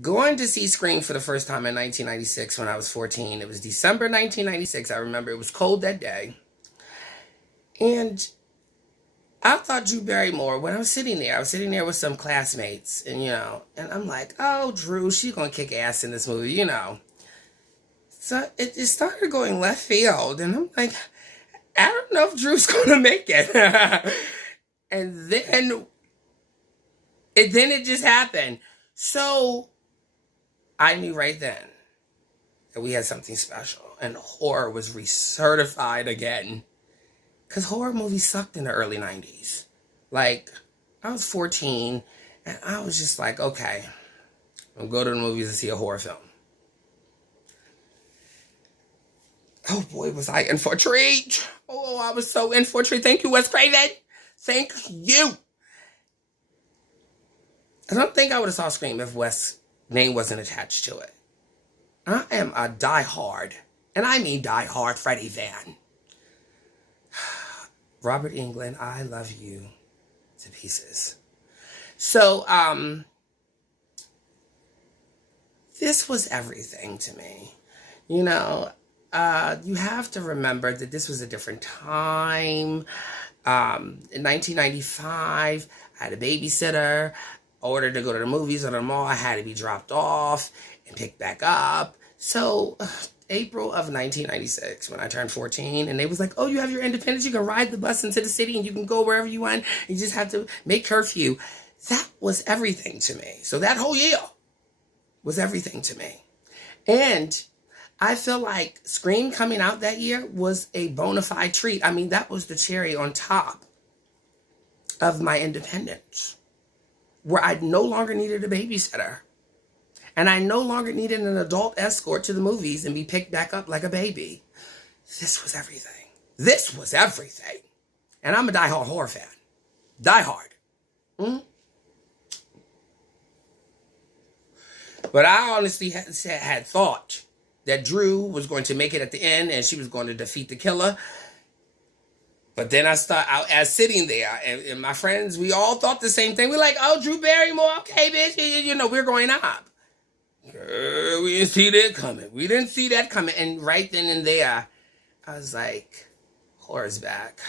Going to see Scream for the first time in 1996 when I was 14. It was December 1996. I remember it was cold that day. And I thought Drew Barrymore, when I was sitting there with some classmates, and I'm like, oh, Drew, she's going to kick ass in this movie. So it started going left field, and I'm like, I don't know if Drew's going to make it. And then it just happened. So I knew right then that we had something special, and horror was recertified again. Because horror movies sucked in the early 90s. Like, I was 14, and I was just like, okay, I'm going to go to the movies and see a horror film. Oh boy, was I in for a treat. Oh, I was so in for a treat. Thank you, Wes Craven. Thank you. I don't think I would have saw Scream if Wes' name wasn't attached to it. I am a diehard, and I mean diehard, Freddy fan. Robert Englund, I love you to pieces. So, this was everything to me. You have to remember that this was a different time. In 1995, I had a babysitter. Ordered to go to the movies or the mall. I had to be dropped off and picked back up. So, April of 1996, when I turned 14, and they was like, oh, you have your independence. You can ride the bus into the city and you can go wherever you want. You just have to make curfew. That was everything to me. So that whole year was everything to me. And I feel like Scream coming out that year was a bona fide treat. I mean, that was the cherry on top of my independence, where I no longer needed a babysitter. And I no longer needed an adult escort to the movies and be picked back up like a baby. This was everything. This was everything. And I'm a diehard horror fan. Diehard. But I honestly had thought that Drew was going to make it at the end and she was going to defeat the killer. But then I sitting there, and my friends, we all thought the same thing. We're like, oh, Drew Barrymore, okay, bitch, we're going up. Girl, we didn't see that coming. We didn't see that coming. And right then and there, I was like, horror's back.